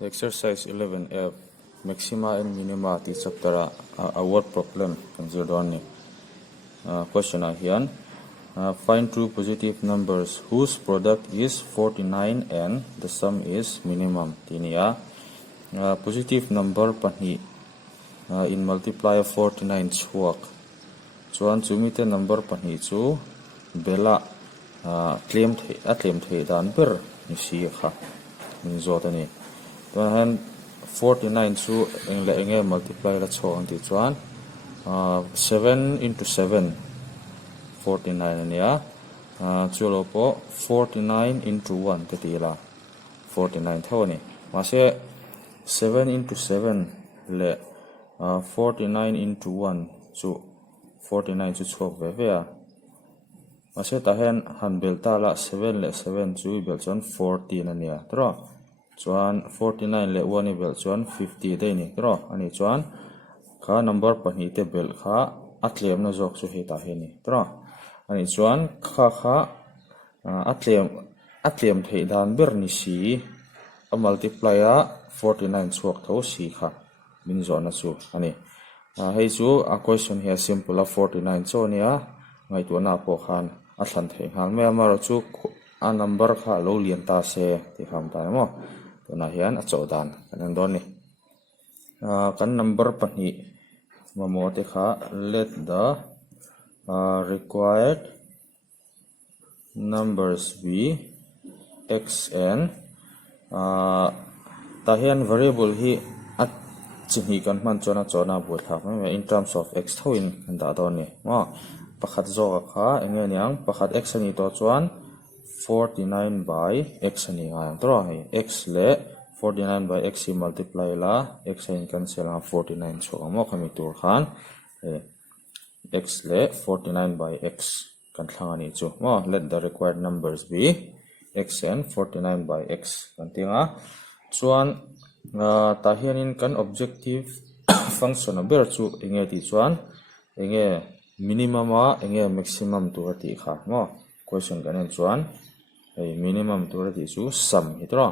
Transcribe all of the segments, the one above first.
Exercise 11F Maxima and Minima ti chapter a word problem consider question here. Find two positive numbers whose product is 49 and the sum is minimum. Tinia positive number pani in multiplier 49 chuak. Chuan chumite number pani chu bela claim the dan ber ni si kha min zotani. Tuan 49 chu enge multiply la chawang ti chuan 7 into 7 49 ania chulo po 49 into 1 te ti la 49 thawni mase 7 into 7 le 49 into 1 chu 49 chu chhok ve ve a mase ta hen han bel ta la 7 le 7 chu bel chon 14 ania tro chuan 49 le 1 bel chuan 50 dei ni tro ani chuan kha number pani te bel kha atlem na jok chu he ta he ni tro ani chuan kha atlem thei dan ber ni si a multiply a 49 chuak tho si kha min zo na chu ani hei chu a question here simple a 49 chu nia ngai tu na po khan a thlan thei hal me amaro chu a number kha lo lian ta se ti kham ta mo tuna hian a chodan kan don ni kan number pani mamo te kha let the required numbers be x and ta hian variable hi at chhi kan man chona bu tha in terms of x thoin kan da don ni mo pakhat zo kha enge niang pakhat x ani to chuan 49 by x ani nga tro x le 49 by x multiply la x in cancel la 49 so mo khami tur khan x le 49 by x kan thlang ani chu mo let the required numbers be x and 49 by x kan tinga chuan ta hianin kan objective function a ber chu enge ti chuan enge minimum a enge maximum tur ti kha mo question kan chuan minimum tur ti chu sum hitro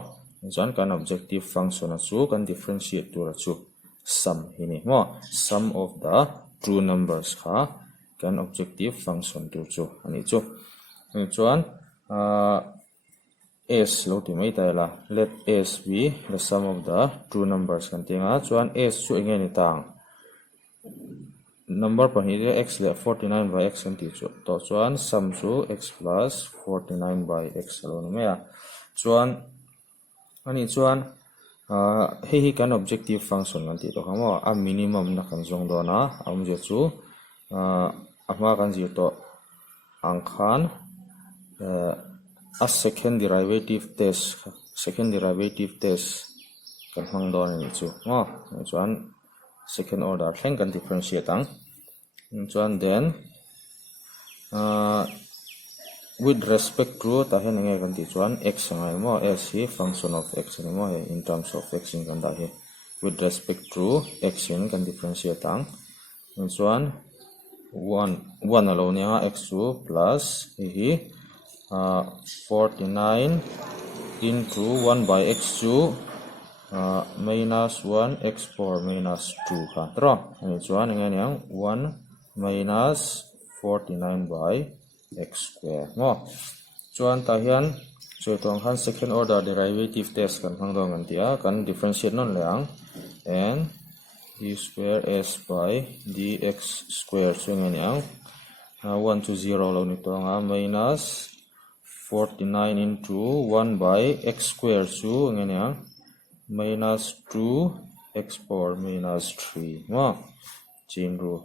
chuan kan objective function a chu kan differentiate tur chu sum hini mo sum of the true numbers kha kan objective function tur chu ani chu chuan s lo ti mai ta la let s be the sum of the true numbers kan tinga chuan s chu enge ni tang number pani de x le 49 by x kan ti chu to chuan sum chu x plus 49 by x lo na me a chuan ani chuan hi kan objective function kan ti to kamo a minimum na kan jong do na am je chu ama kan ji to ang khan a second derivative test kan hang do ni chu mo chuan second order thleng kan differentiate ang chuan then with respect to ta hen nge kan ti chuan x ngai mo s hi function of x ni mo in terms of x in kan da hi with respect to x in kan differentiate ang chuan 1 alone nia x2 plus hi 49 into 1 by x2 minus 1 x4 minus 2 kha tro ani chuan nge niang 1 minus 49 by x square mo chuan ta hian chuitong khan second order derivative test kan hang dong an tia kan differentiate non leang and d square s by dx square chu nge niang 1 to 0 lo ni to nga minus 49 into 1 by x square chu nge niang minus 2 x4 minus 3 mo chin ru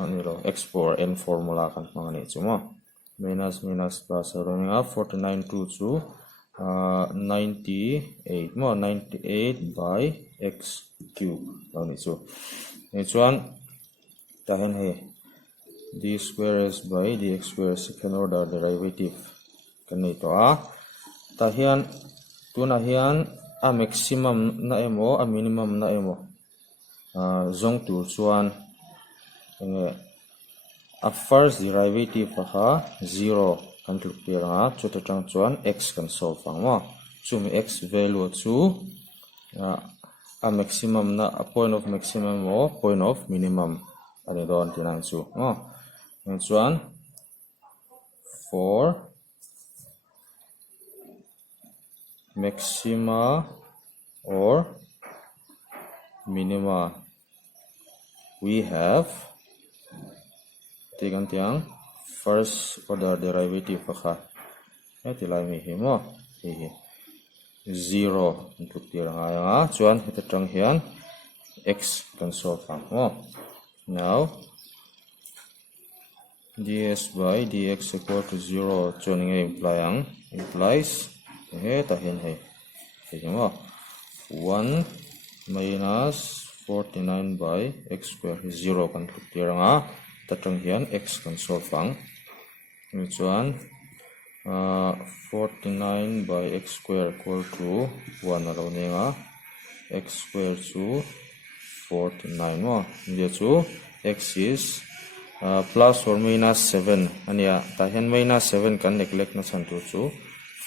anilo x4 n formula kan mangani chu mo minus plus ronga 49 2 chu 98 mo 98 by x cube ani chu ni chuan ta hen he d square s by dx square second order derivative kan ni to a ta hian tuna hian a maximum na emo a minimum na emo zong tur chuan a first derivative ha 0 kan tluk tir nga chuta tang chuan x kan solve ang mo chumi x value chu a maximum na a point of maximum or point of minimum ani don tinang chu next one for maxima or minima we have tigang first order derivative kha tilai mi hi mo hi 0 input tirang aya chuan heta tang hian x kan solve mo now ds by dx equal to 0 chuan implies heta hin he mo 1 minus 49 by x square 0 kan put tirang tatang hian x kan solve which one 49 by x square equal to 1 alo nenga x square chu 49 mo dia chu x is plus or minus 7 ania ta hian minus 7 kan neglect na chan tu chu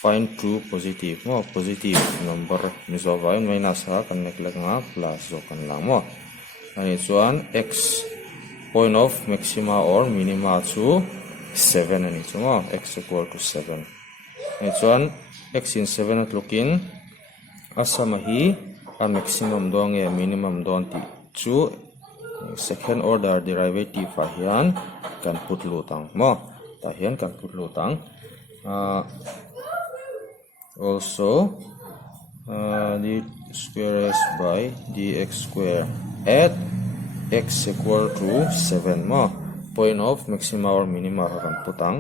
find true positive mo positive number misovai minus ha kan neglect nga plus zo kan lang mo ani chuan x point of maxima or minima chu 7 ani chu mo x equal to 7 next one x in 7 at looking asama hi a maximum dong e minimum don ti chu second order derivative a hian kan put lutang mo ta hian kan put lutang also d square s by dx square at x equal to 7 mo point of maxima or minima kan putang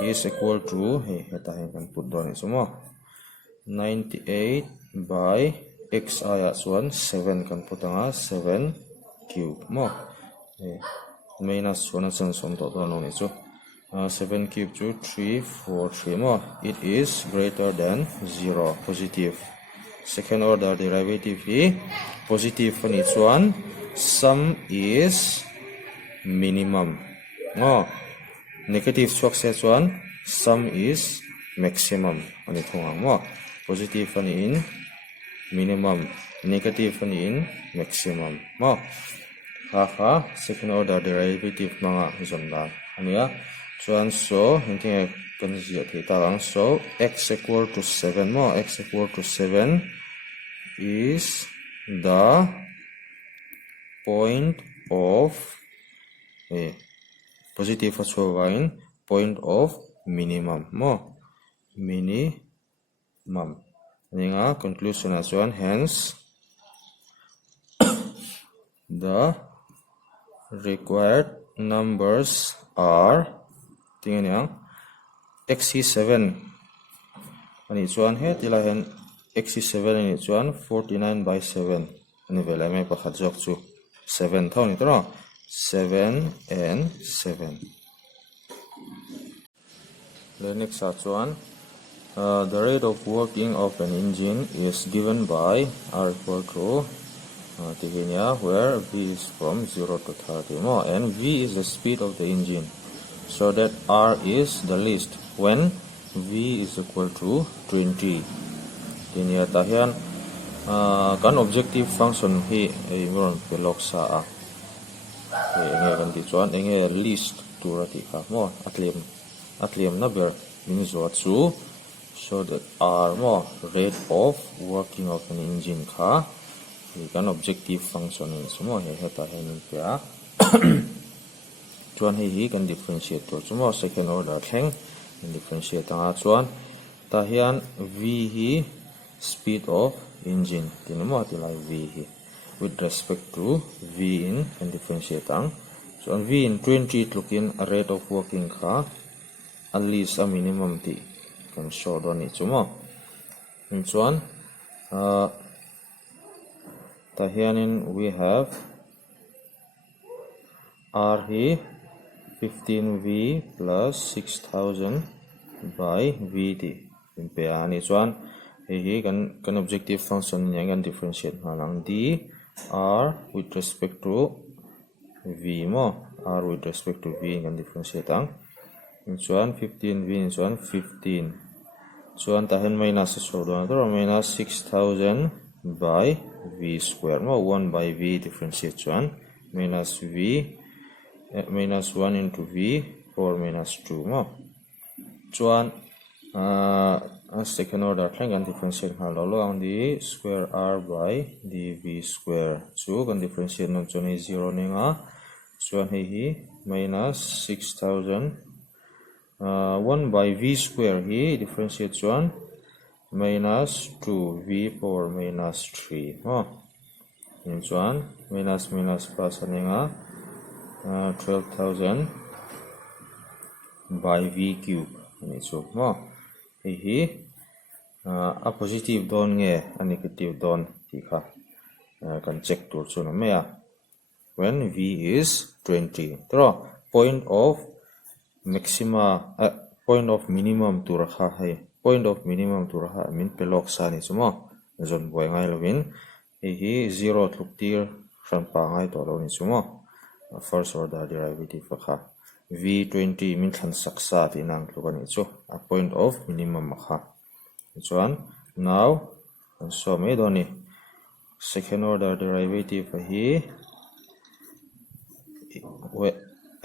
is equal to heta kan put down is mo 98 by x aya chuan 7 kan putanga 7 cube mo minus 1 chan som to no ni chu 7 cube chu 343 mo it is greater than 0 positive second order derivative hi positive ni chuan sum is minimum negative success one sum is maximum ani thongang mo positive ani in minimum negative ani in maximum mo ha second order derivative mga zonda ania chuan so hinting kan zia theta lang so x equal to 7 mo x equal to 7 is the point of positive line point of minimum mo minimum ninga conclusion as one hence the required numbers are tingin yang x is 7 ani chuan he tila hen x is 7 ani chuan 49 by 7 ani vela me pakhat jok chu 7 thau ni to 7 and 7. The next one, the rate of working of an engine is given by R equal to where V is from 0 to 30 more and V is the speed of the engine, so that R is the least when V is equal to 20. Tinia tahian kan objective function hi meron pelok sa enge kan ti chuan enge list tur ati kha mo atliam na ber min zo chu so that r mo rate of working of an engine kha kan objective function in sumo he heta hen pya chuan hi kan differentiate to chumo second order theng differentiate anga chuan ta hian v hi speed of engine tinmo atilai v hi with respect to V in and differentiate ang. So on V in 20 looking a rate of working kha at least a minimum t can show on it sumo. In one tahianin we have R hi 15V plus 6000 by VT. Impeani chuan hi kan objective function yang kan differentiate halang d R with respect to V mo R with respect to V kan differentiate ang in chuan 15V in chuan 15 chuan tahian minus so don to minus 6000 by v square mo 1 by v differentiate chuan minus v minus 1 into v 4 minus 2 mo chuan second order thlang kan differentiate hal lo ang di square r by dv square chu kan differentiate no chuan 0 ninga chuan hi minus 6000 1 by v square hi differentiate chuan minus 2 v4 minus 3 in chuan minus plus aninga 12,000 by v cube ani chu hi a positive don nge a negative don ti kha kan check tur chu na me when v is 20 tro point of maxima point of minimum tur kha hai point of minimum tur ha min pelok sa ni chu mo zon boy ngai lovin hi 0 tluk tir ran pa ngai to lo ni chu mo first order derivative kha v20 min than saksa ti nang tluk ani chu a point of minimum kha chuan now so me doni second order derivative hi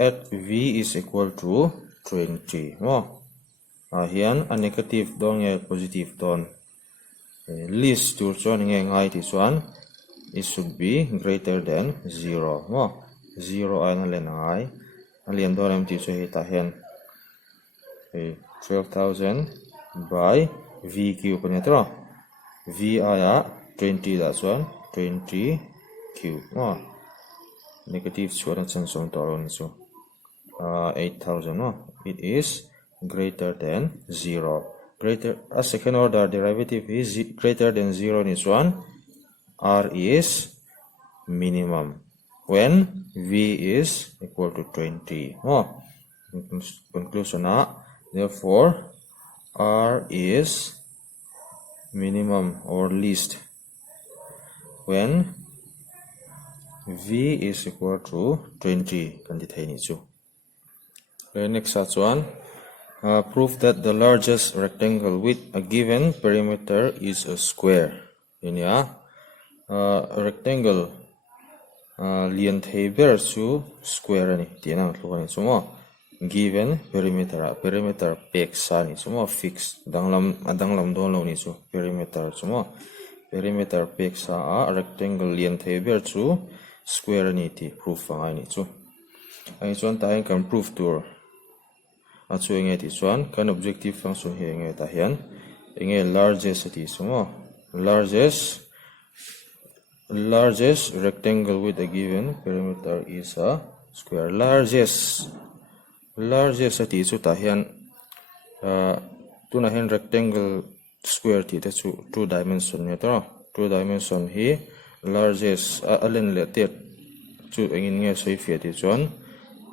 at v is equal to 20 hian a negative don nge positive don least tur chuan nge ngai ti chuan it should be greater than 0 0 ana len ngai alian don em ti chu hi ta hian 12,000 by v cube ni tro v aya 20 da chuan 20 cube negative chuan chan song to ron chu 8,000 it is greater than 0 greater a second order derivative is greater than 0 ni chuan r is minimum when v is equal to 20 conclusion therefore r is minimum or least when v is equal to 20 kan di thai ni chu next one prove that the largest rectangle with a given perimeter is a square rectangle lian thei ber chu square ani tinang tluk ani chu given perimeter pek sa ni chu fix danglam don lo ni chu perimeter chu perimeter pek sa a rectangle lian thei ber chu square ani ti proof angai ni chu ai chuan ta kan proof tur a chu nge ti chuan kan objective function he nge ta hian nge largest ti chu largest rectangle with a given perimeter is a square largest ati chu ta hian tuna hian rectangle square ti te chu two dimension ne to two dimension hi largest alen le te chu engin nge soi fia ti chuan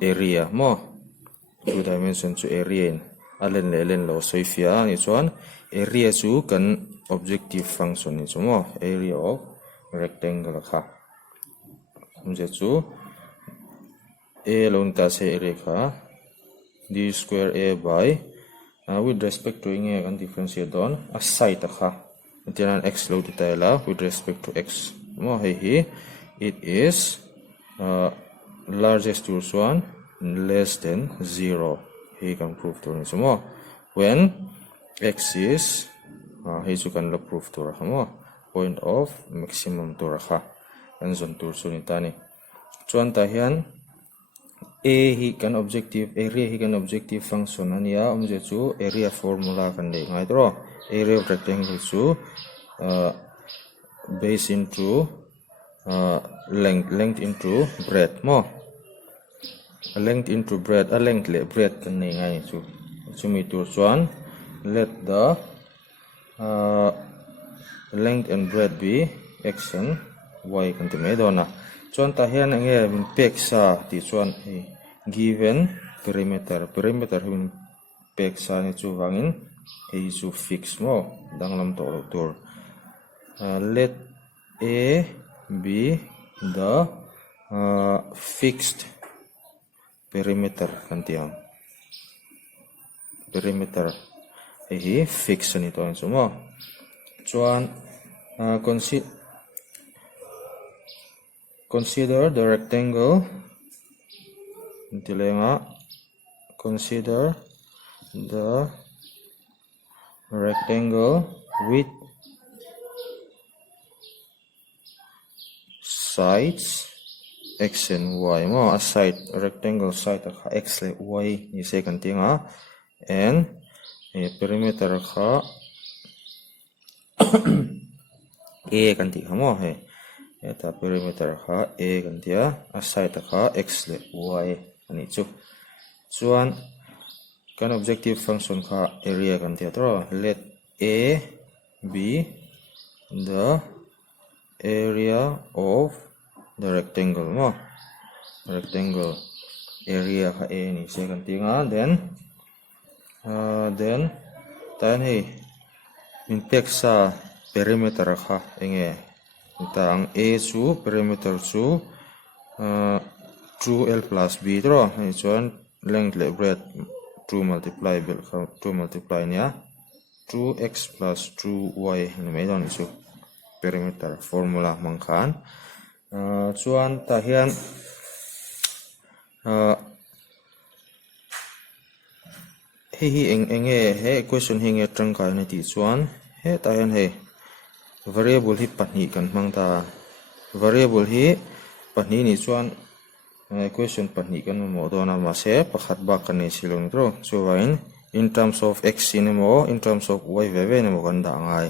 area two dimension chu area in alen lo soi fia ni chuan area chu kan objective function ni chu area of rectangle kha je chu a lon ta se area kha d square a by with respect to nge kan differentiate don a side kha tian x lo ti taila with respect to x hi it is largest to one less than 0 he can prove to ni mo when x is he chu kan lo prove to ra point of maximum to ra kan zon tur su ni tani chuan ta hian a hi kan objective area hi kan objective function ania je chu area formula kan le ngai tro area of rectangle chu base into length into breadth length into breadth length le breadth kan nei ngai chu chumi tur chuan let the length and breadth be x and y kan ti me dona chuan ta hian nge pek sa ti chuan given perimeter hin pek sa ni chu wangin ei chu fix danglam to tur let a be the fixed perimeter kan tiang perimeter hi fix ani to chu mo chuan consider the rectangle tilenga consider the rectangle with sides x and y mo a side rectangle side kha x le y ni se kan tinga and perimeter kha a kan ti mo he eta perimeter kha a kan tia a side kha x le y ani chu chuan kan objective function kha area kan tia tro let a be the area of the rectangle mo rectangle area kha a ni se kan tinga then tan hi in peksa perimeter kha enge tang a chu perimeter chu 2l plus b tro ni chuan length le breadth 2 multiply nia 2x plus 2y ni mai don chu perimeter formula mangkhan chuan ta hian hi enge he equation hinge tangkai ni ti chuan he ta hian he variable hi pahnih kan hmang ta variable hi pahnih ni chuan equation pahnih kan mo dona ma se pakhat ba kan ni silong tro chuain in terms of x mo in terms of y ve mo kan da ngai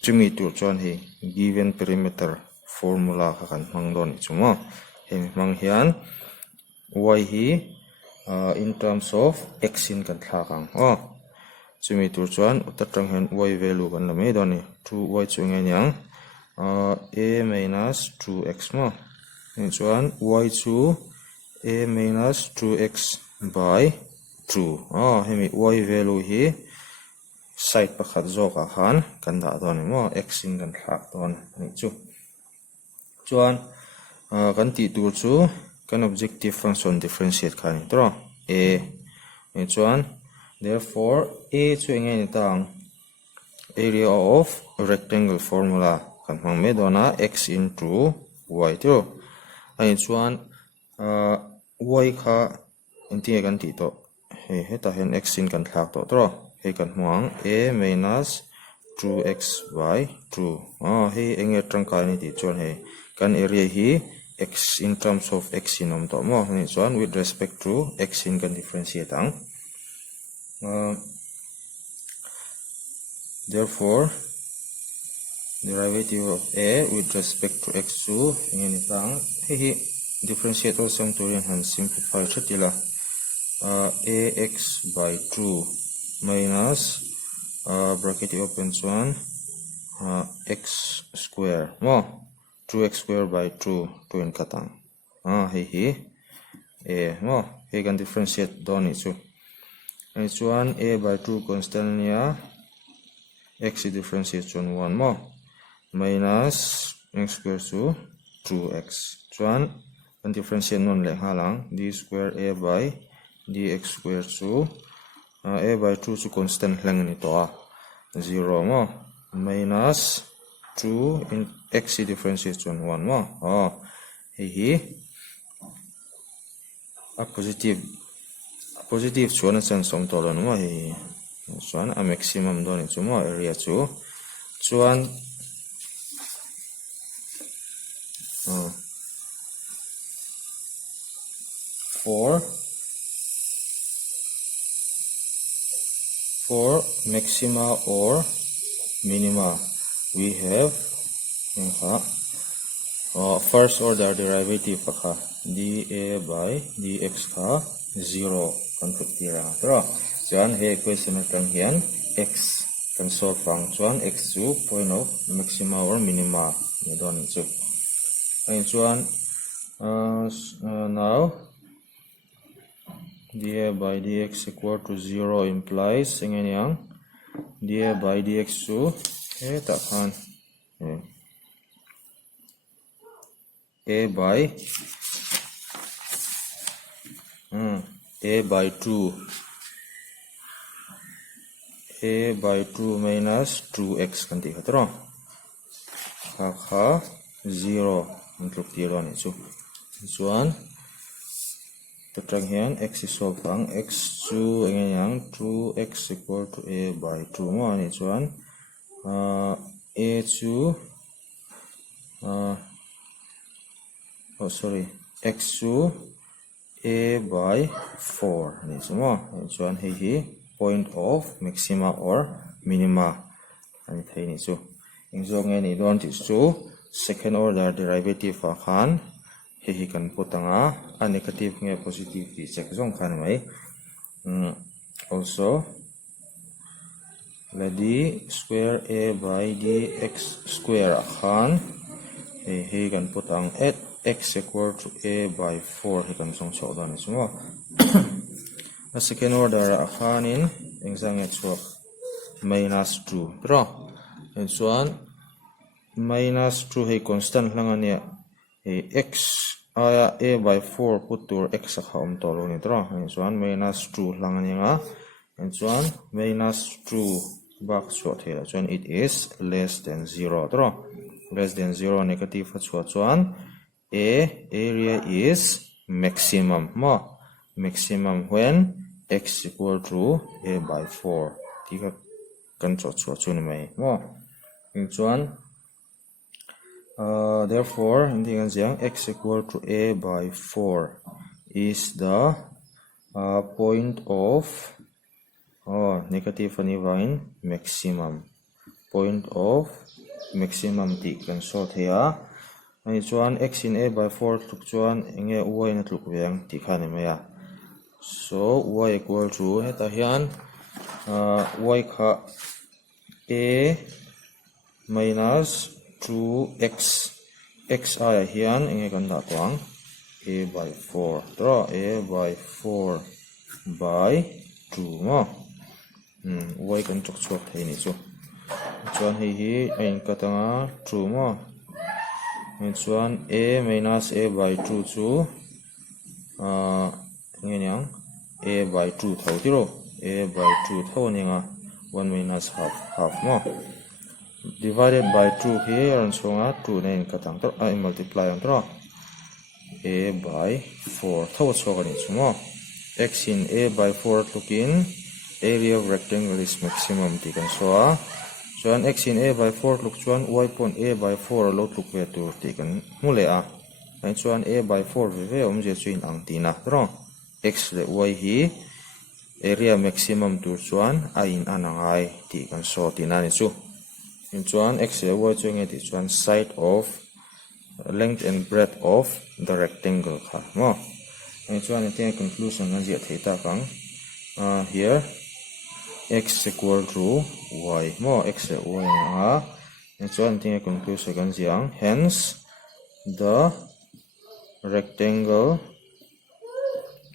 chumi tu chuan hi given perimeter formula kha kan hmang don chumo he hmang hian y hi in terms of x in kan thla kang chumi tur chuan utatang hen y value kan la mai don ni 2y chu nge nyang a minus 2x mo chuan y chu a minus 2x by 2 hemi y value hi side pakhat zoka khan kan da don ni mo x in kan thak don ni chu chuan kan ti tur chu kan objective function differentiate khan tro a chuan therefore a chu nge ni tang area of rectangle formula kan hmang me dona x into y tro ai chuan y kha inti kan ti to he ta hen x in kan thak to tro he kan hmang a minus 2x by 2 he enge tangkai ni ti chuan he kan area hi x in terms of x in om to mo ni chuan with respect to x in kan differentiate ang therefore derivative of a with respect to x chu ni tang hi differentiate also to and simplify chatila ax by 2 minus bracket open chuan x square mo 2x square by 2 in katang hi a mo he kan differentiate don ni chu ai chuan a by 2 constant nia x differentiate chuan 1 mo minus x square chu 2x chuan kan differentiate non le halang d square a by dx square chu a by 2 chu constant hlang ni to 0 mo minus 2 in x differentiate chuan 1 mo hi a positive chuan chan som to lo mo hi chuan a maximum don chu mo area chu chuan for maxima or minima we have first order derivative kha dA by dx kha 0 kan put tira tro chuan he equation atang hian x kan solve ang chuan x chu point of maxima or minima ni don chu ai chuan now dA by dx equal to 0 implies yang dA by dx chu ta khan a by 2 a by 2 minus 2x kan ti khatro kha 0 untuk tiro ni chu chuan tatrang hian x is solve ang x chu enge yang 2x equal to a by 2 mo ani chuan a chu x chu a by 4 ni chu mo chuan hi point of maxima or minima ani thei ni chu ingzo nge ni don ti chu second order derivative a khan hi kan putanga a negative nge positive ti check zong khan mai also let d square a by dx square a khan hi kan putang at x equal to a by 4 hi kan song chaw dan chu a second order a khan in engzang e chuak minus 2 pro and so on minus 2 hi constant hlang ania x a by 4 put to x a kham to lo ni tro and so on minus 2 hlang ania and so on minus 2 back so thela chuan it is less than 0 tro less than 0 negative chuan area is maximum maximum when x equal to a by 4 tika kan cho chun mai in chuan therefore inding ang x equal to a by 4 is the point of negative ani vain maximum point of maximum ti kan so thea ani chuan x in a by 4 tluk chuan enge y na tluk veng ti khan maya so y equal to heta hian y kha a minus 2x x a hian enge kan da twang a by 4 draw a by 4 by 2 mo y kan chok chok thei ni chu chuan hi ain katanga 2 mo chuan a minus a by 2 chu ngenyang a by 2 thau tiro a by 2 thau ninga 1 minus half mo divided by 2 here and so on 2 9 katang to I multiply on to a by 4 thau so ga ni chumo x in a by 4 look in area of rectangle is maximum ti kan so chuan x in a by 4 look chuan y point a by 4 lo look ve tur ti kan mule a ai chuan a by 4 ve je chuin ang ti na tro x le y hi area maximum tur chuan a in anangai ti kan so ti na ni chu in chuan x le y chu nge ti chuan side of length and breadth of the rectangle kha mo ai chuan ate conclusion an je theita kang here x equal to y mo x le y nga ai chuan ate conclusion kan jiang hence the rectangle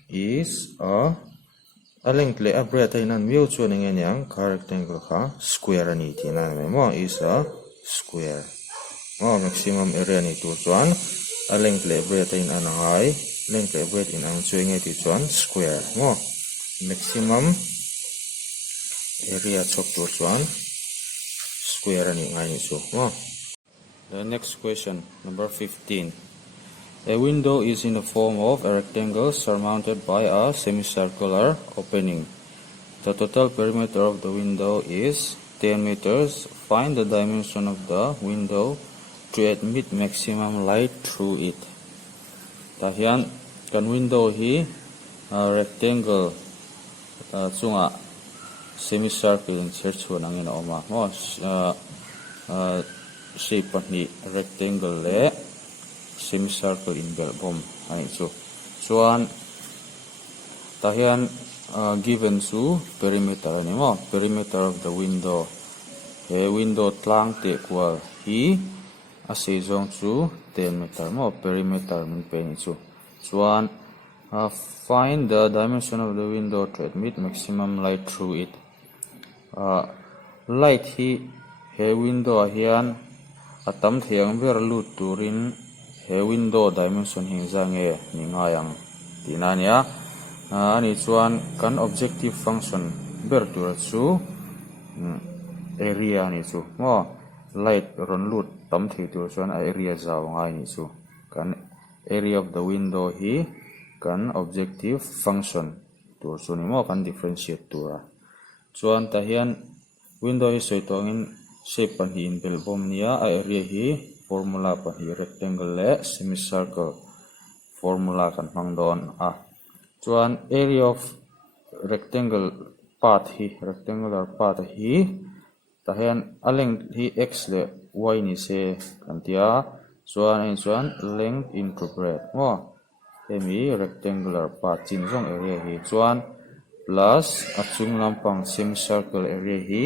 is a length le a breadth in an view chuan nge nyang ka rectangle kha square ani ti na mo is a square maximum area ni tu chuan a length le breadth in an hai length le breadth in ang chu nge ti chuan square mo maximum area chok tu chuan square ani ngai ni chu mo the next question number 15. A window is in the form of a rectangle surmounted by a semicircular opening. The total perimeter of the window is 10 meters. Find the dimension of the window to admit maximum light through it. Tahian kan window hi rectangle chunga semicircle in church nangin oma mo shape ni rectangle le semicircle in belbom ai chu chuan tahian given chu perimeter ni mo perimeter of the window he window tlang te kwal hi a sejong chu 10 meter mo perimeter min pe ni chu chuan find the dimension of the window to admit maximum light through it light hi he window hian atam thiang ber lut turin he window dimension hi zange ningayang tinania ani chuan kan objective function ber tur chu area ni chu mo light ron lut tam thei tur chuan a area zaw ngai ni chu kan area of the window hi kan objective function tur chu ni mo kan differentiate tur chuan ta hian window hi soitawngin shape pahnih in bel bawm nia a area hi formula pahnih rectangle le semicircle formula kan hmang dawn chuan area of rectangular part hi ta hian a length hi x le y ni se kan tia chuan length into breadth mo hemi rectangular part chin zong area hi chuan plus a chung lampang semicircle area hi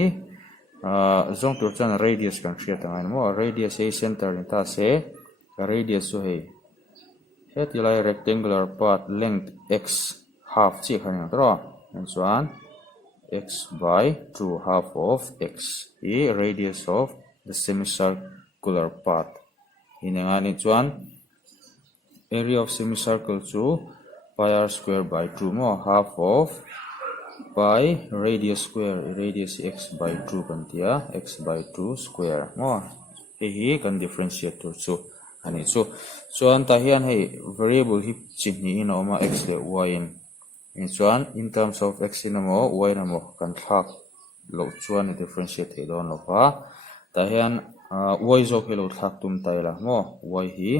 zong tur chuan radius kan hriat angai mo radius hi center ni ta se radius chu hei hetilai rectangular part length x half chi khanin tro and chuan x by 2 half of x the radius of the semicircular part inengani chuan area of semicircle chu pi r square by 2 mo half of pi radius square radius x by 2 kan tia x by 2 square mo hi kan differentiate tur chu ani chu chuan ta hian hei variable hi chihni in awma x le y in chuan in terms of x in amo y in amo kan thlak lo chuan ni differentiate thei dawn lo pa ta hian y zok hi lo thlak tum tai la mo y hi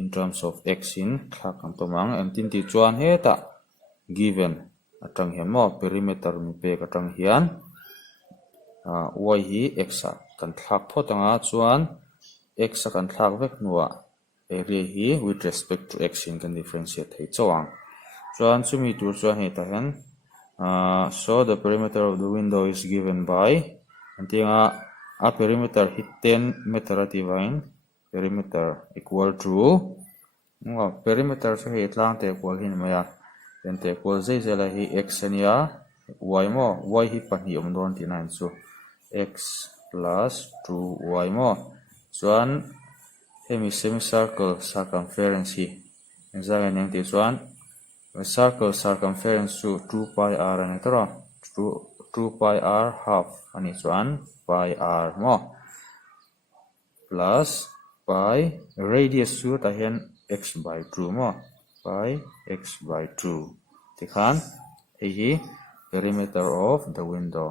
in terms of x in thlak kan tomang em tin ti chuan heta given atang hian mo perimeter mi pe atang hian y hi x a kan thlak photanga chuan x a kan thlak vek nuwa area hi with respect to x in kan differentiate thei chawang chuan chumi tur chuan he ta hian so the perimeter of the window is given by antinga a perimeter hi 10 meter ativain perimeter equal to perimeter so he tlang te equal hin maya then te equal zela hi x ania y mo y hi pahnih om don ti nan chu x plus 2y mo chuan hemi semicircle circumference hi examine yang ti chuan circle circumference chu 2 pi r ani tro 2 pi r half ani chuan pi r mo plus pi radius chu ta hian x by 2 mo pi x by 2 tikhan hi perimeter of the window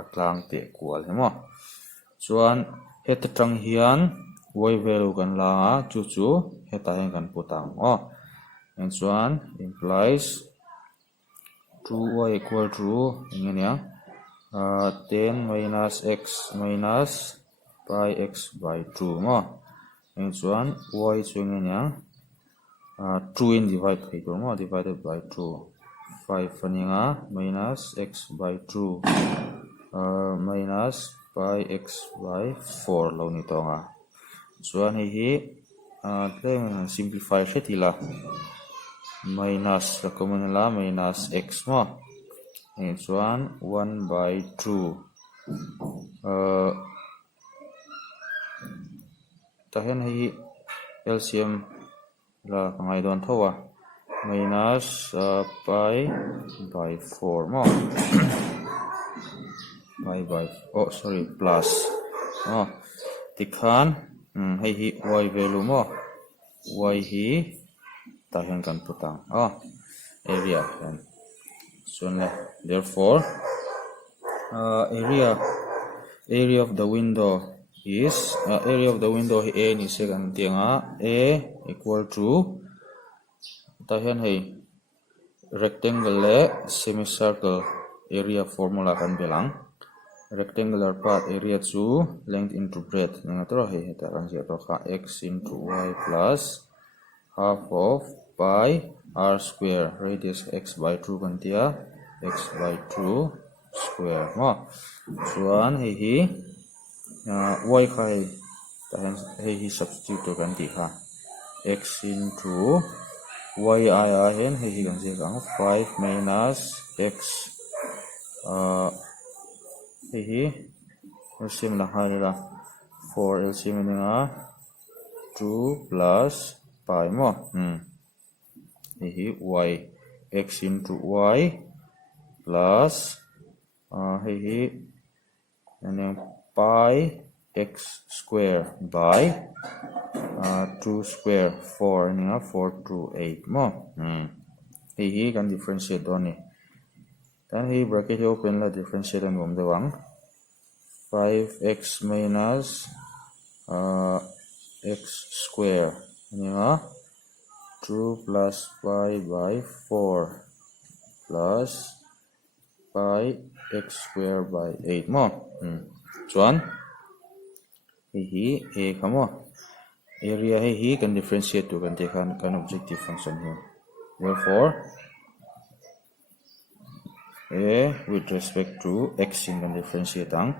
atlang te equal mo chuan heta tang hian y value kan la chu heta hian kan putang and chuan implies 2y equal to ingenia 10 minus x minus pi x by 2 mo and chuan y chu ingenia 2 in divide thei tur mo divided by 2 5 aninga minus x by 2 minus pi x by 4 lo ni tonga chuan hi simplify hetila minus the common la minus x mo and chuan 1 by 2 ta hian hi LCM la kangai don thowa minus pi by 4 mo pi by plus tikhan hi y value mo y hi ta hian kan putang area hian chuan le therefore area of the window is area of the window hi a ni se kan tianga a equal to ta hian hei rectangle le semicircle area formula kan belang rectangular part area chu length into breadth nga tro he ta kan sia to kha x into y plus half of pi r square radius x by 2 kan tia x by 2 square mo chuan hi y khai ta hi substitute kan ti kha x into y a hen hi kan sia kang 5 minus x hi LCM la halila 4 LCM nga 2 plus pi mo hi y x into y plus hi and pi x square by 2 square 4 and 4 to 8 mo. He can differentiate on it. Then he bracket open la differentiate on the one 5x minus x square and 2 plus pi by 4 plus pi x square by 8 mo. Chuan he a kamo area he can differentiate to can take an objective function here. Therefore a with respect to x in can differentiate ang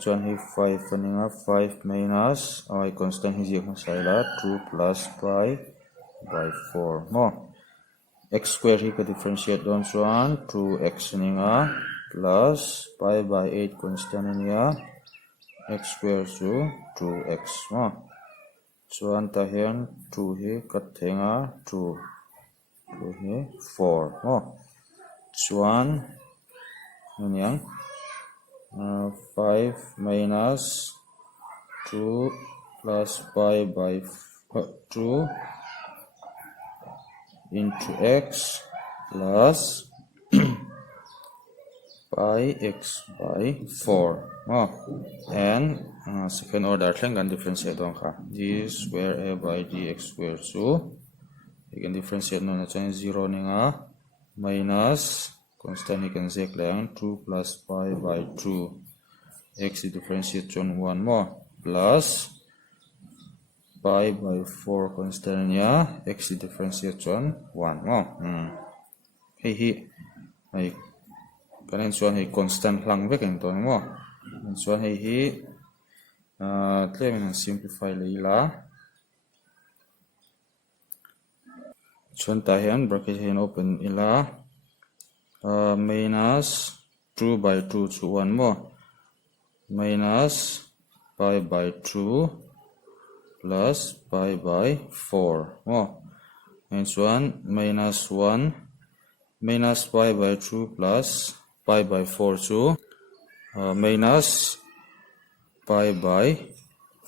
chuan he 5 and 5 minus I constant he zero sila 2 plus pi by 4 mo. X square he can differentiate on chuan 2x ninga plus pi by 8 constant ninga x square to 2x mo. Chuan tahian 2 he kat thenga 2 he 4 mo. Chuan yang 5 minus 2 plus pi by 2 into x plus pi x by 4 and second order thing can differentiate on ka d square a by dx square so you can differentiate no na 0 ninga minus constant you can check lang 2 plus pi by 2 x differentiate on 1 more plus pi by 4 constant niya x differentiate on 1 more hey kanin chuan hei constant lang vekin to mo chuan hei tlem simplify leila chuan ta hian bracket hin open ila minus 2 by 2 to 1 mo minus pi by 2 plus pi by 4 mo and chuan minus 1 minus pi by 2 plus pi by 4 to minus pi by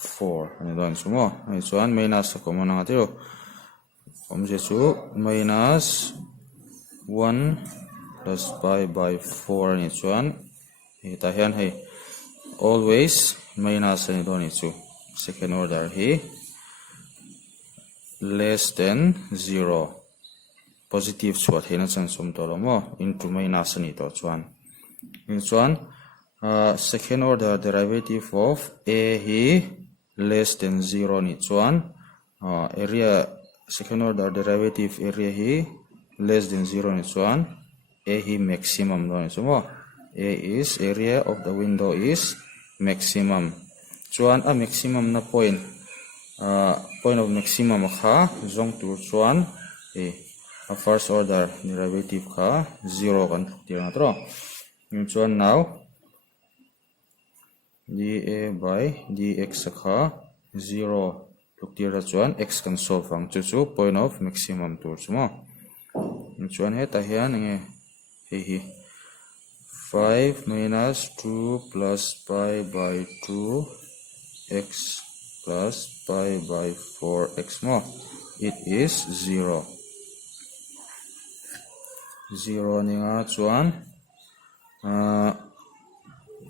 4 ani don sumo ai chuan minus common ang atiro omje chu minus 1 plus pi by 4 ani chuan ta hian hei always minus ani don chu second order hi less than 0 positive chuat hena chan sum to mo into minus ani to chuan in chuan second order derivative of a hi less than 0 ni chuan area second order derivative area hi less than 0 ni chuan a hi maximum no ni chumo a is area of the window is maximum chuan a maximum na point of maximum kha zong tur chuan a first order derivative ka 0 kan tira tro chuan now dA by dx ka 0 tira chuan x kan solve ang chu point of maximum tur chumo chuan he ta hian nge hi 5 minus 2 plus pi by 2 x plus pi by 4x mo it is 0 ni nga chuan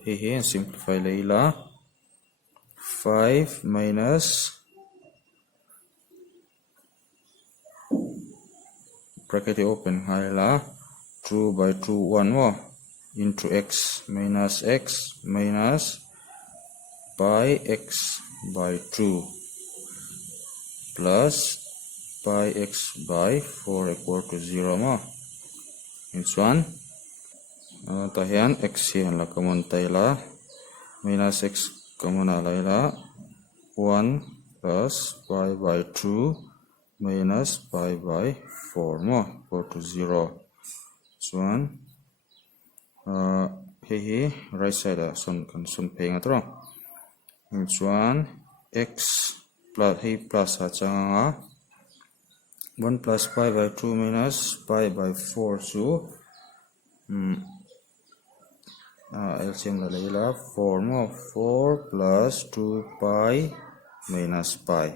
hi simplify leila 5 minus bracket open haila 2 by 2 1 mo into x minus pi x by 2 plus pi x by 4 equal to 0 mo this one tahian x hian la common taila minus x common alaila 1 plus pi by 2 minus pi by 4 mo equal to 0 this one hi right side sun paying atro this one x plus hi plus changa 1 plus pi by 2 minus pi by 4 so LCM la leila 4 mo 4 plus 2 pi minus pi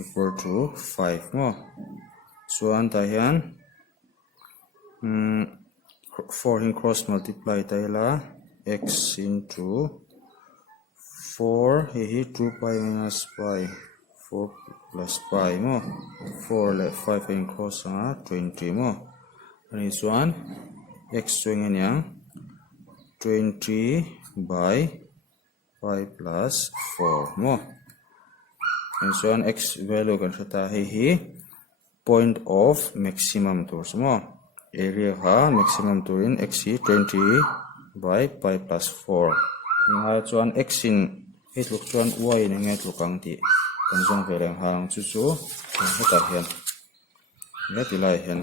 equal to 5 mo. Chuan ta hian 4 in cross multiply ta la x into 4 hi 2 pi minus pi 4 plus pi mo 4 le 5 in cross 20 mo. Ani chuan x swing yang 20 by 5 plus 4 mo. And chuan x value kan thata hi point of maximum tur mo. Area ha maximum turin x hi 20 by 5 plus 4. Nga chuan x in hitluk chuan y in nge tlukang ti kan zong veleng hang chu heta hian nge tilai hian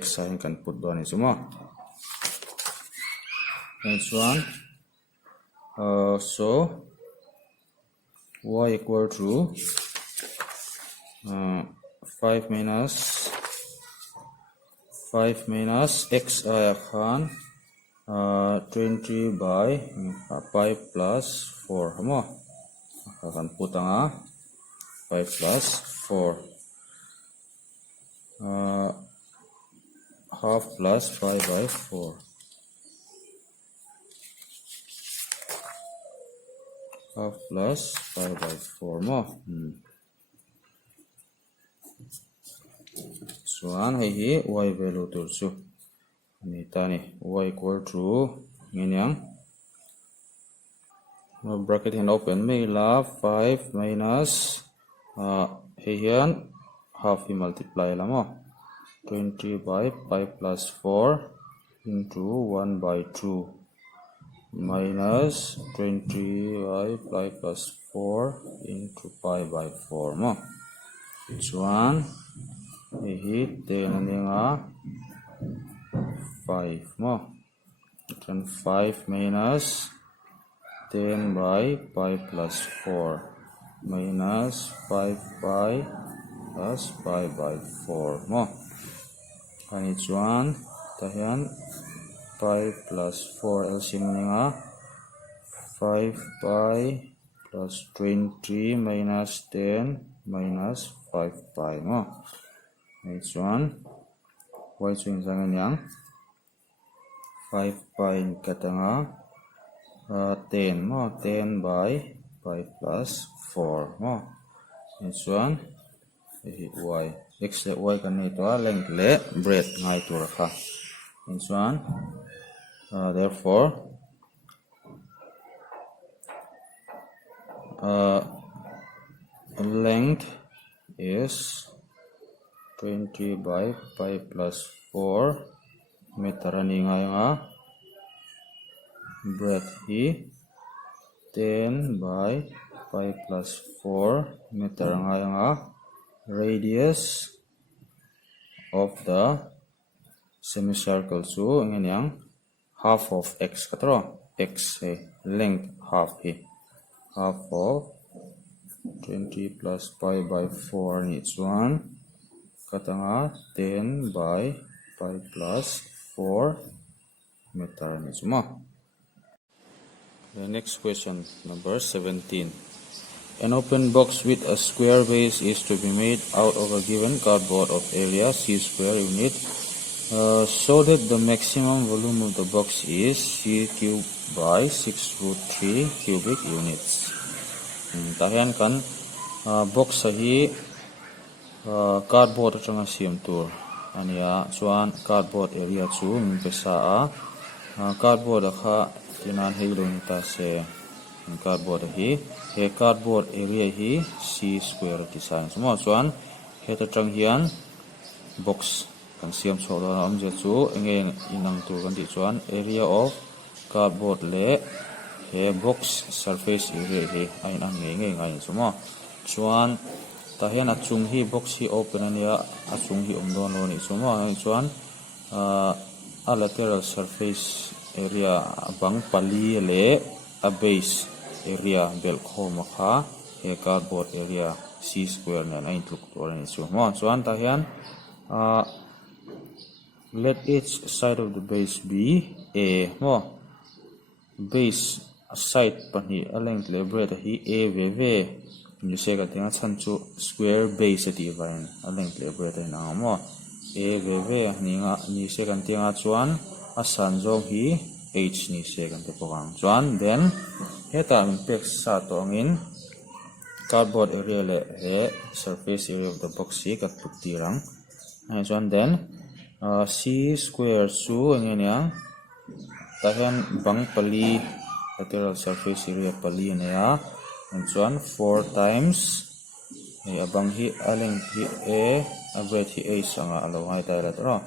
x sa hin kan put do ni chumo. And chuan so y equal to 5 minus x khan 20 by 5 plus 4 mo akan putanga 5 plus 4 half plus 5 by 4 half plus 5 by 4 mo. Chuan hi y value tur chu ani ta ni y equal to nginyang bracket hin open mai la 5 minus hi hian half hi multiply la mo 20 by 5 plus 4 into 1 by 2 minus 20 by 5 plus 4 into pi by 4 mo. Chuan hi 10 ani nga 5 mo. Then 5 minus 10 by 5 plus 4 minus 5 pi plus pi by 4 mo. Ani chuan ta hian 5 plus 4 LCM ni nga 5 pi plus 20 minus 10 minus 5 pi mo. Ani chuan y chuin zangan yang 5 pi katanga 10 mo 10 by 5 plus 4 mo. Ani chuan y x le y kan nei to length le breadth ngai tur kha. Ani chuan therefore length is 20 by 5 plus 4 meter ani nga nga breadth hi 10 by 5 plus 4 meter nga nga radius of the semicircle chu nginyang half of x katro x length half hi half of 20 plus pi by 4 ni chuan katanga 10 by 5 plus 4 meter ni chuma. The next question, number 17. An open box with a square base is to be made out of a given cardboard of area c square unit so that the maximum volume of the box is c cubed by 6 root 3 cubic units. Tahian kan box sahi cardboard atanga siam tur ania chuan cardboard area chu min pesa a cardboard kha tinan heilo ni ta se cardboard hi he cardboard area hi c square ti san mo chuan he ta tang hian box kan siam so da am je chu enge inang tur kan ti chuan area of cardboard le he box surface area hi ain ang ngai chumo chuan ta hian a chung hi box hi open ania a chung hi omdon lo ni chumo chuan a lateral surface area bang pali le a base area bel khoma kha he cardboard area c square na nain tluk tur ani chumo chuan ta hian let each side of the base be a mo base side pani a length le breadth hi a ve ve ni se ka tinga chan chu square base ti vain a length le breadth na mo a ve ve ni se kan tinga chuan a san zong hi h ni se kan te pokang chuan then heta impact sa tongin cardboard area le he surface area of the box hi kat put tirang chuan then c square chu angeniang ta hian bang pali lateral surface area pali ania and chuan 4 times abang hi a length hi a breadth hi h anga alo hai ta la tro ah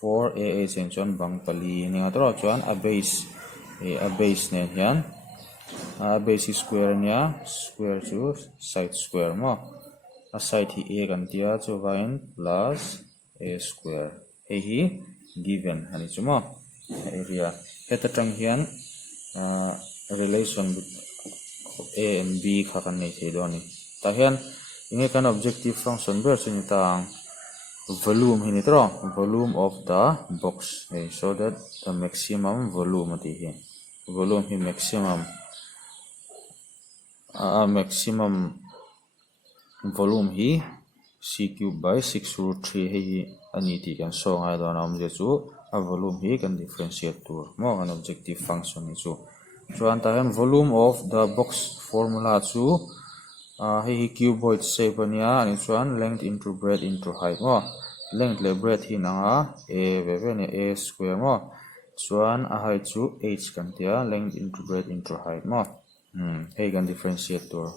4 ah and chuan bang pali nia tro chuan a base ne hian a base square nia square chu side square mo a side hi a kan tia chu vain plus a square hi given ani chumo area heta tang hian relation a and b kha kan nei thei do ni ta hian inge kan objective function ber chuni tang volume hi ni tro volume of the box so that the maximum volume ati hi volume hi maximum volume hi c cube by 6 root 3 hi ani ti kan so ngai do na je chu a volume hi kan differentiate tur mo an objective function ni chu chuan ta hian volume of the box formula chu hi cuboid shape ania ani chuan length into breadth into height mo length le breadth hi na a ve ve ne a square mo chuan a height chu h kan tia length into breadth into height mo hei kan differentiate tur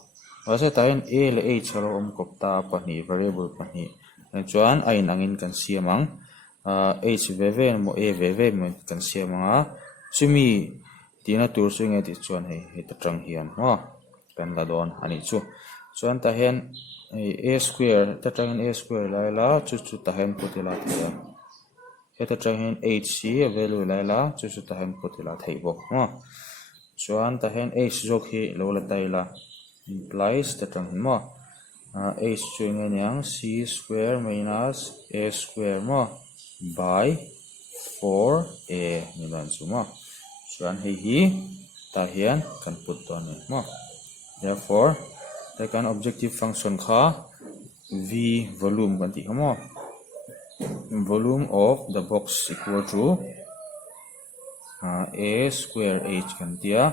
ase ta hian a le h alo om kop ta pahnih variable pahnih chuan a in angin kan siamang h ve ve mo a ve ve mo kan siamanga chumi tina tur chu nge ti chuan hei ta tang hian ho kan la don ani chu chuan ta hian a square ta tang a square lai la chu ta hian putila thei heta tang hian h hi a value lai la chu ta hian putila thei bawk ho chuan ta hian h jok hi lo la tai la implies ta tang hin mo h chu nge niang c square minus a square mo by 4a ni lan chu mo chuan hi ta hian kan put to ni mo therefore ta kan objective function kha v volume kan ti mo volume of the box equal to a square h kan tia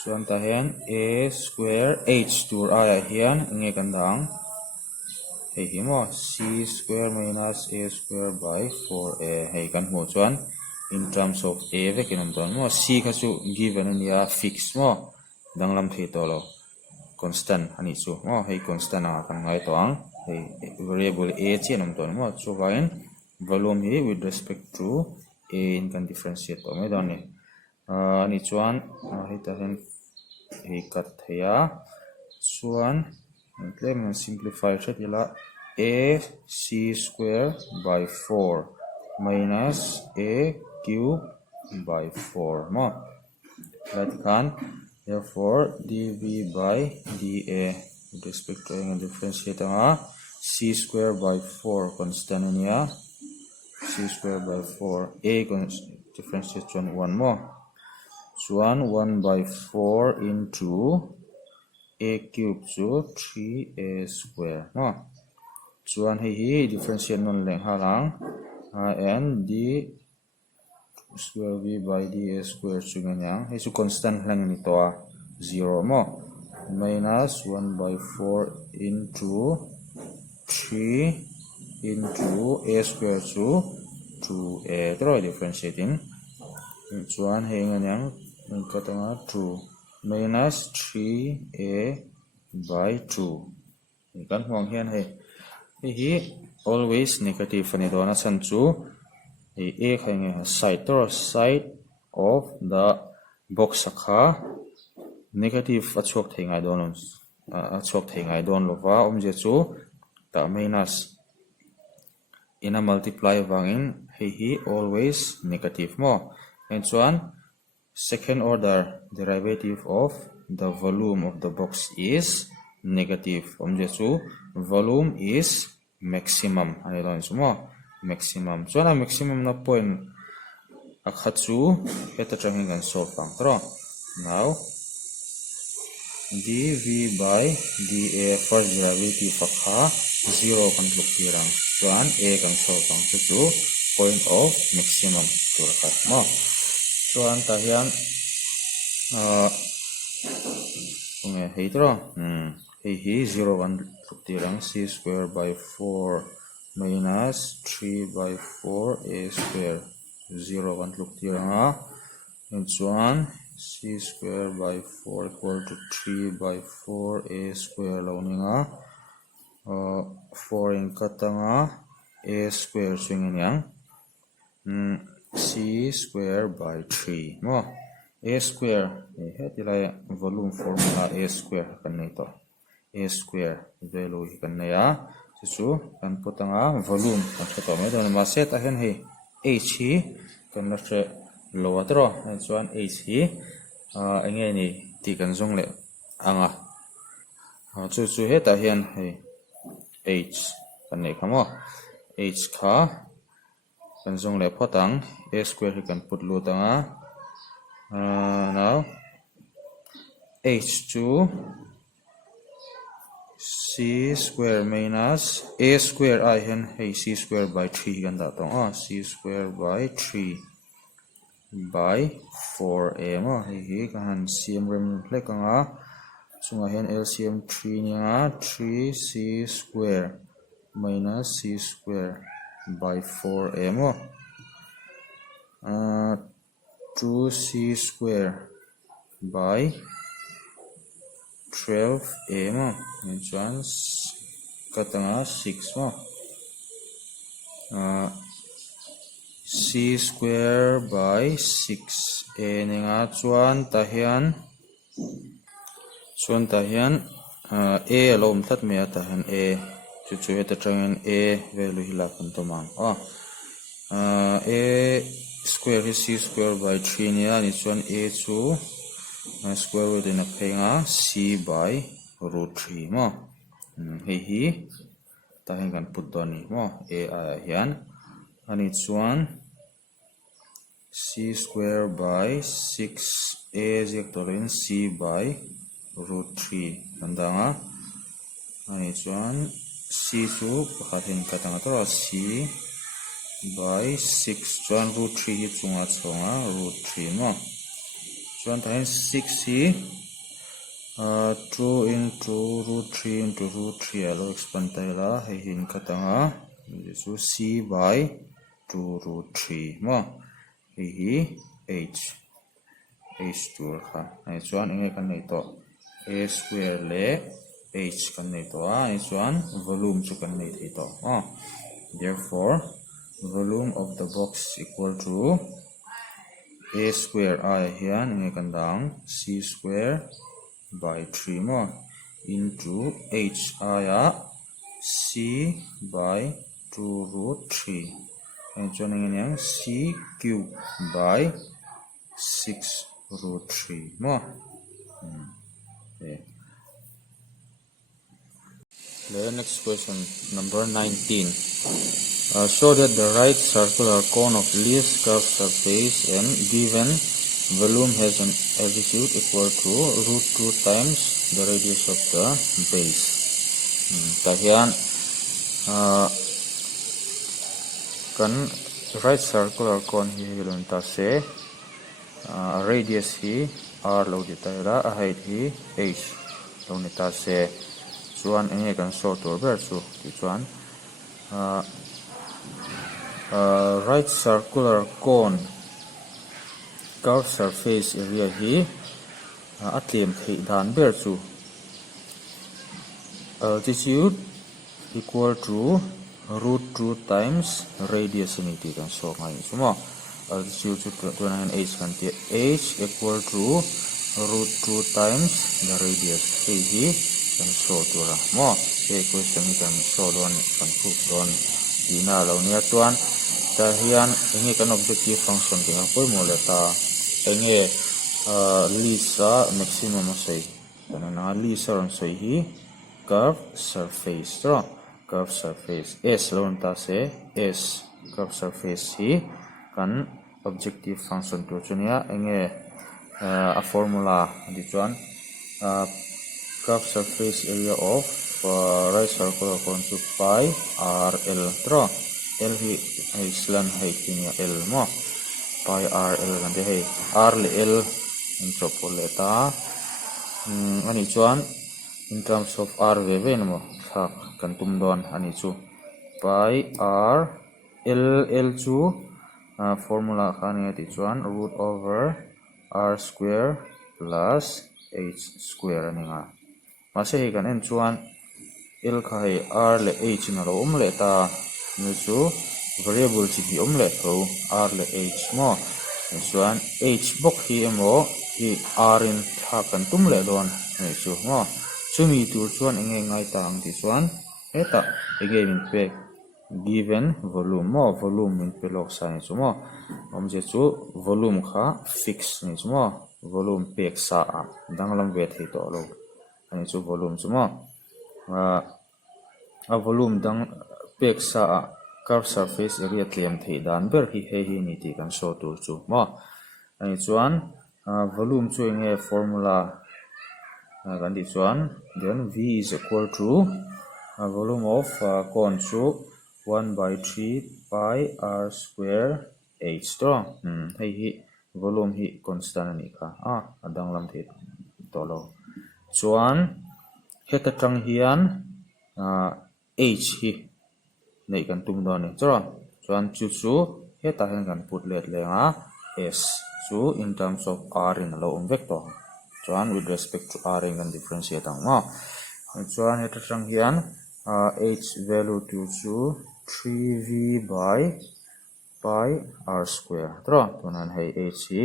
chuan ta hian a square h tur aya hian nge kan dang hi mo c square minus a square by 4a hei kan hmu chuan in terms of a ve kinam don mo c kha chu given ania fix mo danglam thei to lo constant ani chu mo hei constant a kan ngai to ang hei variable a chenam ton mo chu vain volume hi with respect to a in kan differentiate to mai don ni ani chuan hei ta hian hei kat theia chuan claim simplify thetila a c square by 4 minus a cube by 4 mo that can therefore dv by dA with respect to a differentiate c square by 4 constant ania c square by 4 a differentiate 1 mo chuan 1 by 4 into a cube chu 3a square no chuan hi differentiate non leng halang and d square v by dA square chu nganyang hi chu constant lang ni to 0 mo minus 1 by 4 into 3 into a square chu 2a tro differentiating chuan hi nganyang katanga 2 minus 3a by 2 kan huang hian hi always negative ani do na chan chu a khainge side of the box kha negative achok thengai don lova je chu ta minus in a multiply wangin hi always negative mo and chuan second order derivative of the volume of the box is negative je chu volume is maximum ani don chumo maximum chuan a maximum na point akhachu heta tangin kan solve pang tro. Now dv by dA first derivative pakha 0 kan tluk tirang chuan a kan solve pang chu point of maximum tur khat mo chuan ta hian nge hei tro hei hi 0 kan tluk tirang c square by 4 minus 3 by 4 a square 0 kan tluk tirang a and chuan c square by 4 equal to 3 by 4 a square lo ninga 4 in katanga a square swingin yang c square by 3 mo a square hetilai volume formula a square kan nei to a square value hi kan nei a chu kan putanga volume kan to me don ma set a hen hi h hi kan la tre lo atro chuan h hi enge ni ti kan zong le anga chu heta hian hei h kan nei khamo h kha kan zong le photang a square hi kan put lu tanga now h2 c square minus a square I hen hey c square by 3 kan da tong c square by 3 by 4a mo hi kan cm rem hlekanga chunga hen LCM 3 nia 3c square minus c square by 4a mo 2c square by 12a mo and chuan katanga 6 mo c square by 6a ninga chuan ta hian a alom that me ta hian a chu heta tangin a value hi la kan to mang a square hi c square by 3 nia ni chuan a chu square root in a phenga c by root 3 mo hi ta hian kan put don ni mo a hian ani chuan c square by 6a zectorin c by root 3 kandanga ani chuan c chu pakhatin katanga to c by 6 chuan root 3 hi chunga chonga root 3 mo chuan ta hian 6 hi 2 into root 3 into root 3 alo expand taila hei hin katanga chu c by 2 root 3 mo hi h tur kha ai chuan enge kan nei to a square le h kan nei to ai chuan volume chu kan nei thei to therefore volume of the box equal to a square I hian enge kan dang c square by 3 mo into h I c by 2 root 3 and chuan enge yang c cube by 6 root 3 mo okay. The next question number 19 show that the right circular cone of least curved surface and given volume has an altitude equal to root 2 times the radius of the base. Tahian kan right circular cone hi hilun ta se radius hi r lo di taila a height hi h lo ni ta se chuan enge kan so tur ber chu ti chuan right circular cone curved surface area hi atlem thei dan ber chu altitude equal to root 2 times radius ni ti kan so ngai chumo altitude chu tu na h kan ti h equal to root 2 times the radius hi kan so tura mo question ni kan so don kan proof don ina lo nia chuan ta hian enge kan objective function ti ha poi mo le ta enge lisa maximum sei kana na lisa ron sei hi curved surface ro curved surface s lon ta se s curved surface hi kan objective function tu chunia enge a formula di chuan curved surface area of right circular cone to pi r l tro l hi slan height ni l mo pi r l kan de hei r le l in chopole ta ani chuan in terms of r ve ve no thak kan tum don ani chu pi r l l chu formula khani ti chuan root over r square plus h square ani nga ma se hi kan en chuan l kha hei r le h na lo le ta ni chu variable chi hi le tho r le h mo chuan h bok hi emo hi r in tha kan tum le don ni chu mo chumi tur chuan enge ngai ta ang ti chuan eta again in pe given volume mo volume in pelok sa ni chu mo omje chu volume kha fix ni chu mo volume pek sa a danglam ve thei to lo ani chu volume chu mo a volume dang pek sa a curved surface area tlem thei dan ber hi hi ni ti kan show tur chu mo ani chuan volume chu enge formula kan di chuan then v is equal to volume of cone chu 1 by 3 pi r square h to hi volume hi constant ani kha adang lam the to lo chuan heta tang hian h hi nei kan tum do ni chuan chu heta hen kan put let lenga s chu in terms of r in lo vector chuan with respect to r in kan differentiate ang ma chuan heta tang hian h value to chu 3v by pi r square tunan hei h hi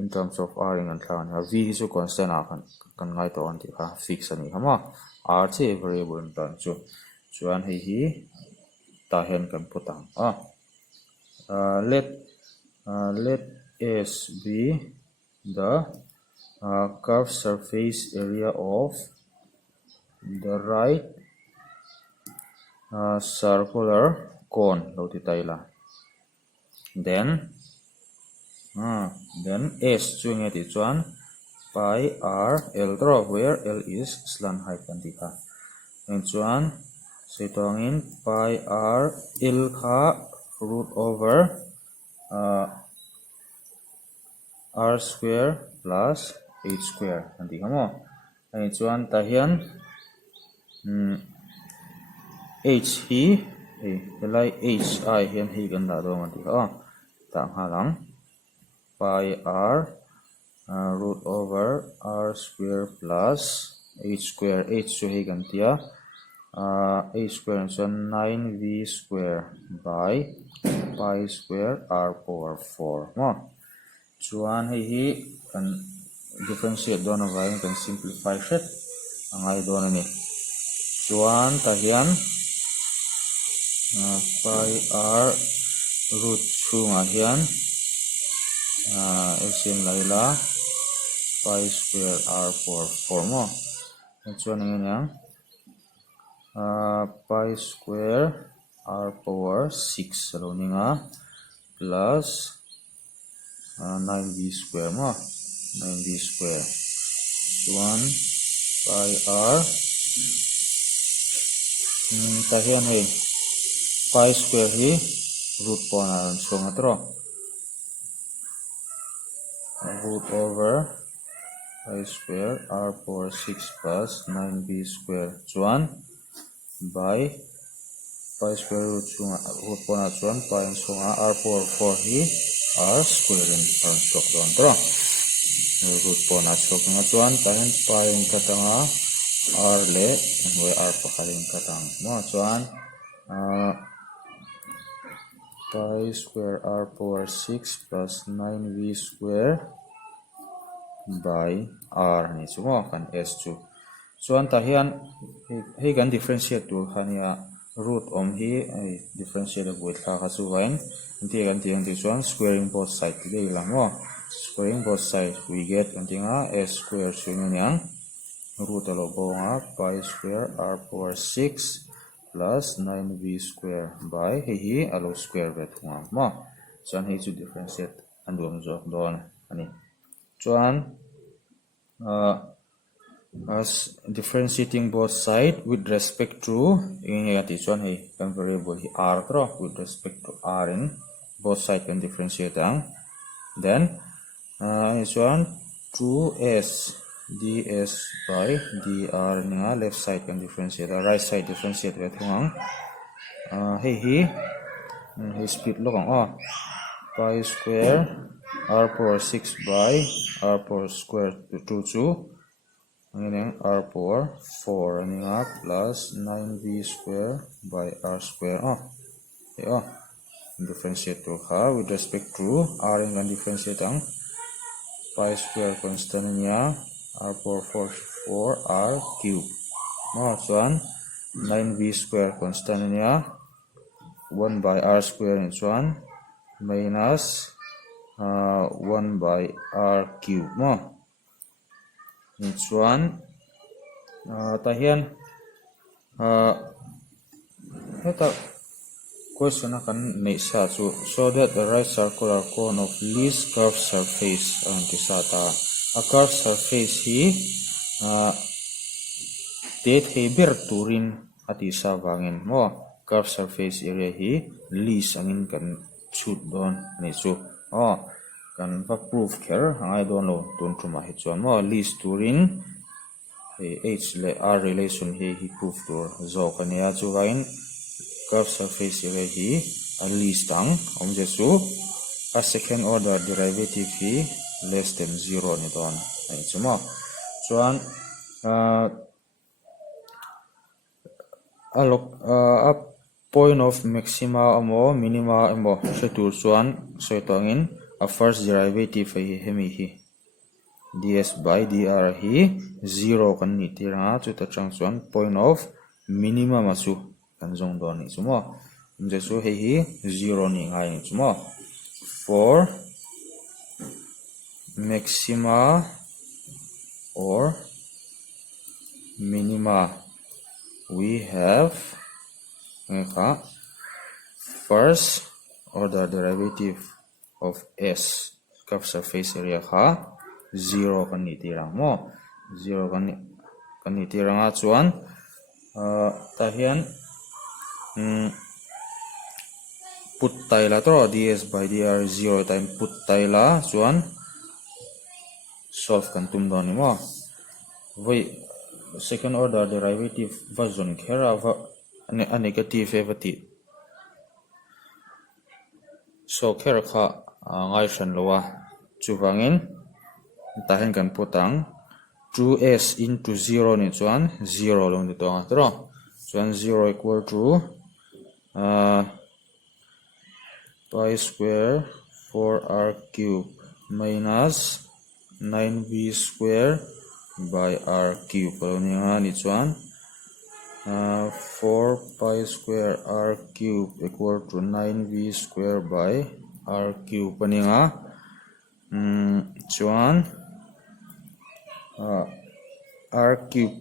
in terms of r in kan thlan v hi chu constant a kan ngai to an ti kha fix ani ha ma r che variable an tan chu chuan hei hi ta hen kan putang let S be the curved surface area of the right circular cone lo ti taila then S chu nge ti chuan pi r l draw where l is slant height kan ti kha and chuan setongin pi r l kha root over r square plus h square nanti kamu ani chuan ta hian h hi helai h I hian hi kan da do nanti ta halang pi r root over r square plus h square h chu hi kan tia h square so 9v square by pi square r power 4 mo chuan hi kan differentiate do na vai kan simplify set angai do na ni chuan ta hian pi r root chunga hian sin laila pi square r power 4 mo chuan yang pi square r power 6 lo ninga plus 9v square mo 9v square 1 pi r ta hian hei pi square hi root pona songa tro root over pi square r power 6 plus 9v square chuan by pi square root chunga root pona chuan pi songa r power 4 hi r square in r sok don tro root pona sok nga chuan ta hian pi in katanga r le we r pakhalin katang mo chuan pi square r power 6 plus 9v square by r ni chu mo kan s chu chuan ta hian hei kan differentiate tur khania root om hi differentiate with kha kha chu wain anti kan tiang ti chuan squaring both sides ti dei lang mo squaring both sides we get antinga s square chu yang root alo bonga pi square r power 6 plus 9v square by hi alo square vet nga mo chuan hei chu differentiate an duam zawk dawn ani chuan as differentiating both sides with respect to ati chuan hei kan variable hi r tro with respect to r in both sides can differentiate ang then this one 2s ds by dr ninga left side can differentiate right side differentiate ve thungang hei split lokang pi square r power 6 by r power square to 2 meaning r power 4 ninga plus 9v square by r square differentiate to with respect to r in can differentiate ang pi square constant niya r power 4 r cube chuan 9v square constant niya 1 by r square ni chuan minus 1 by r cube ni chuan ta hian heta question akan nei sa chu so that the right circular cone of least curved surface ang kisata a curved surface hi te theber turin ati sa wangin curved surface area hi least angin kan chut don nei chu kan va proof kher hangai don lo tun thuma hi chuan least turin h le r relation hi proof tur zo kania chu wangin curved surface area hi a least ang omje chu a second order derivative hi less than 0 ni don ai chuma chuan a point of maxima amo minima amo shetur chuan soitangin a first derivative hi hemi hi ds by dr hi 0 kan ni tiranga chu ta chang chuan point of minimum achu kan zong don ni chumo je chu hei hi 0 ni ngai ni chumo for maxima or minima we have first order derivative of s curved surface area 0 kan ni tirang 0 kan ni tiranga chuan ta hian put taila tro ds by dr 0 time put taila chuan solve kan tum don ni voi second order derivative version khera a negative evati so khera kha ngai shan lowa chuwangin ta hen kan putang 2s into 0 ni chuan 0 long ni tonga tro chuan 0 equal to pi square 4r cube minus 9v square by r cube ni chuan 4 pi square r cube equal to 9v square by r cube chuan r cube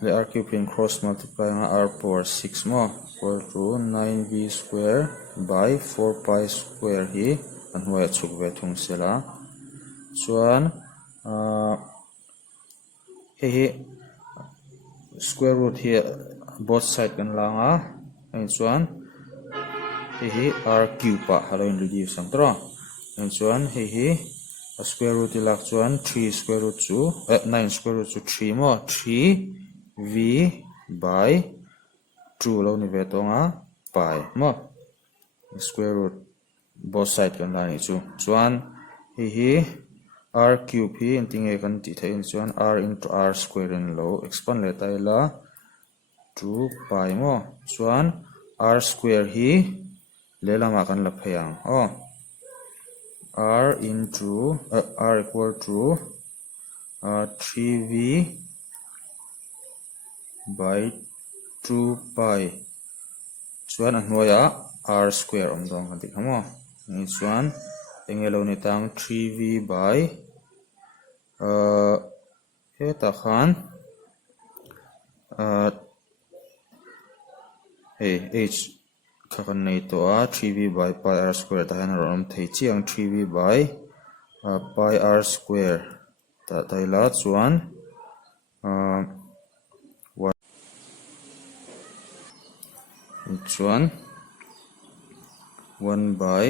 the r cube in cross multiply r power 6 equal to 9v square by 4 pi square hi an hnuai chuk ve thung sela chuan hei square root here both side kan langa chuan hei r cube haloin reduce ang tro chuan hei a square root ilak chuan 3 square root chu 9 square root chu 3 3 v by 2 lo ni ve tonga pi square root both side kan la ni chu chuan hei r cube hi intinge kan ti thein chuan r into r square in lo expand le taila 2 pi chuan r square hi lelama kan la pheyang r into r equal to 3v by 2 pi chuan a hnuaia r square om dong kan ti khamo ni chuan engelo ni tang 3v by heta khan h khakan nei to a 3v by pi r square ta hian ron thei chiang 3v by pi r square ta taila chuan chuan 1 by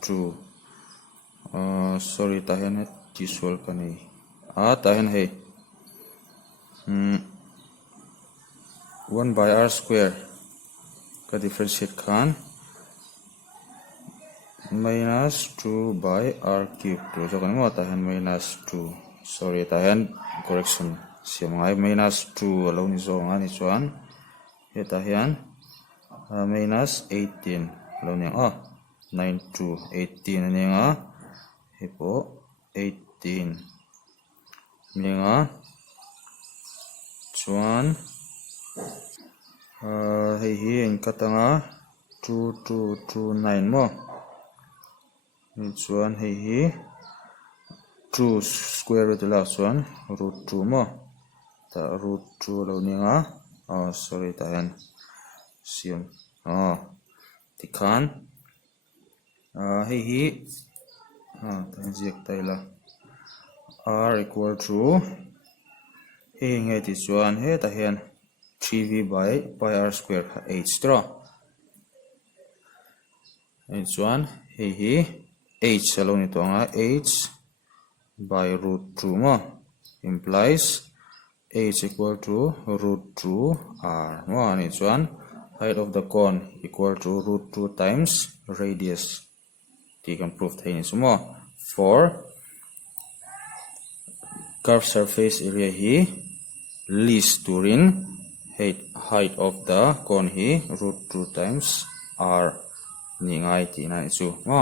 2 sorry ta hian tisual ka nei ta hian hei 1 by r square ka differentiate khan minus 2 by r cube to so kan mo ta hian minus 2 sorry ta hian correction siam ngai minus 2 alo ni zo nga ni chuan he ta hian minus 18 alo ni 9 to 18 ani nga he po 18 ni nga chuan hei hi en katanga 2229 mo ni chuan hei hi 2 square root la chuan root 2 mo ta root 2 lo ni nga sorry ta hian siam tikhan hei hi ta hian taila r equal to hei nge ti chuan he ta hian 3v by pi r square h draw hei chuan hei hi h alo ni to nga h by root 2 mo implies h equal to root 2 r mo ani chuan height of the cone equal to root 2 times radius ti kan prove thei ni sumo for curved surface area hi least turin height of the cone hi root 2 times r ni ngai ti na chu mo